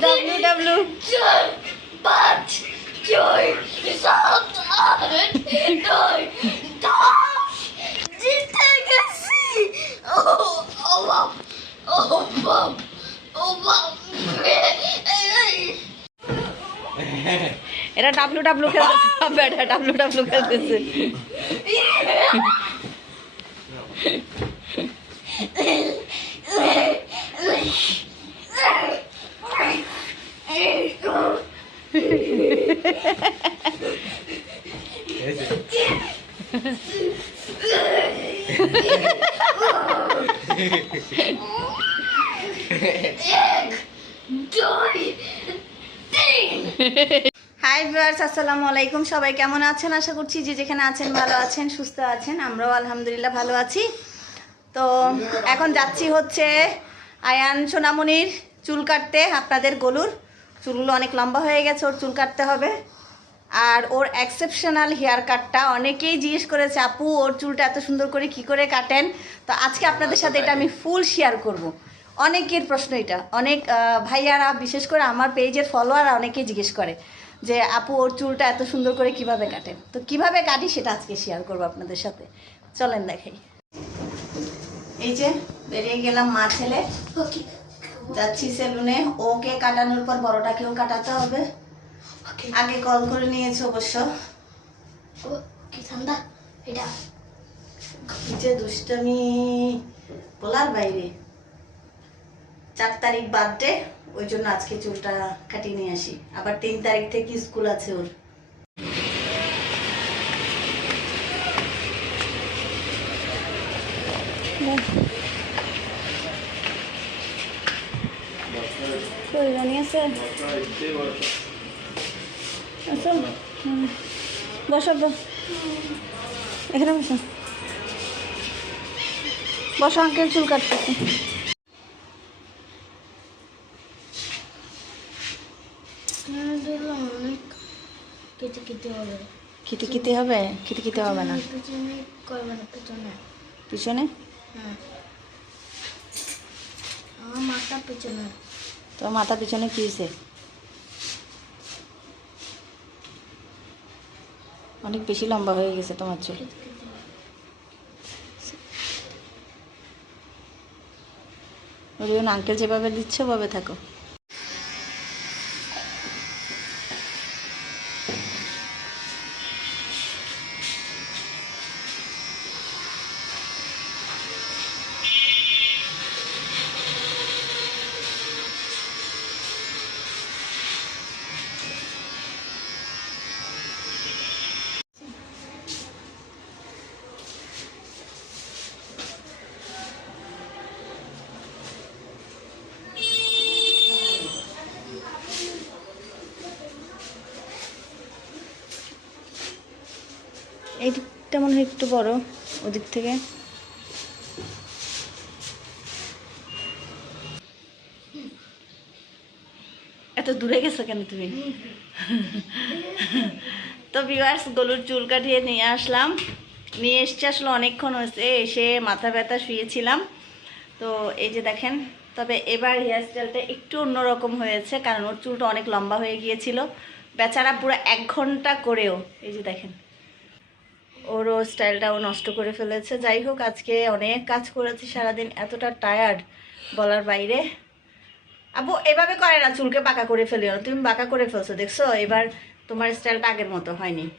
W W পাঁচ ছয় সাত আট নয় দশ জিতে গেছি ও ও বাপ ও বাপ ও বাপ এরা ডাব্লু ডাব্লু খেলতেছে। বেটা ডাব্লু ডাব্লু খেলতেছে। তিন হাই ভিউয়ার্স আসসালামু আলাইকুম। সবাই কেমন আছেন? আশা করছি যে যেখানে আছেন ভালো আছেন, সুস্থ আছেন। আমরাও আলহামদুলিল্লাহ ভালো আছি। তো এখন যাচ্ছি হচ্ছে আয়ান সোনামণির চুল কাটতে, আপনাদের গলুর। চুলগুলো অনেক লম্বা হয়ে গেছে, ওর চুল কাটতে হবে। আর ওর এক্সেপশনাল হেয়ার কাটটা অনেকেই জিজ্ঞেস করেছে, আপু, ওর চুলটা এত সুন্দর করে কি করে কাটেন? তো আজকে আপনাদের সাথে এটা আমি ফুল শেয়ার করব। অনেকের প্রশ্ন এটা। অনেক ভাইয়ারা বিশেষ করে আমার পেজের ফলোয়াররা অনেকেই জিজ্ঞেস করে যে আপু ওর চুলটা এত সুন্দর করে কীভাবে কাটেন তো কীভাবে কাটি সেটা আজকে শেয়ার করব আপনাদের সাথে। চলেন দেখাই। এই যে বেরিয়ে গেলাম মা ছেলে। যাচ্ছি সেলুনে। ওকে কাটানোর পর বড়টাকেও কাটাতে হবে। আগে কল করে নিয়েছে অবশ্য। ও কি ঠান্ডা। এটা যে দুষ্টমি। বলার বাইরে। চার তারিখ বাদ বার্থডে ওই জন্য আজকে চুলটা কাটিয়ে নিয়ে আসি। আবার তিন তারিখ থেকে স্কুল আছে ওর। বসো বসো। বসো আঙ্কেল চুল কাটতেছে। অনেক কেটে হবে? খিতে খিতে হবে খিতে খিতে হবে না? পেছনে? আমার মাথা পেছনে তোমার মাথা পিছনে কি হয়েছে? অনেক বেশি লম্বা হয়ে গেছে তোমার চুল। আঙ্কেল যেভাবে দিচ্ছে, ওভাবে থাকো। এই দিকটা মনে হয় একটু বড়, ওদিক থেকে। এত দূরে গেছো কেন তুমি? তো ভিউয়ার্স গলুর চুল কাটিয়ে নিয়ে আসলাম। নিয়ে এসছি আসলে অনেকক্ষণ হয়েছে, এসে মাথা ব্যথা শুয়েছিলাম। তো এই যে দেখেন, তবে এবার হেয়ার স্টাইলটা একটু অন্যরকম হয়েছে, কারণ ওর চুলটা অনেক লম্বা হয়ে গিয়েছিল। বেচারা পুরো এক ঘণ্টা করেও, এই যে দেখেন। ওরও স্টাইলটাও নষ্ট করে ফেলেছে। যাই হোক, আজকে অনেক কাজ করেছি, সারাদিন এতটা টায়ার্ড বলার বাইরে। আবু, এভাবে করে না, চুলকে বাঁকা করে ফেলিও তুমি বাঁকা করে ফেলছো, দেখছ? এবার তোমার স্টাইলটা আগের মতো হয়নি।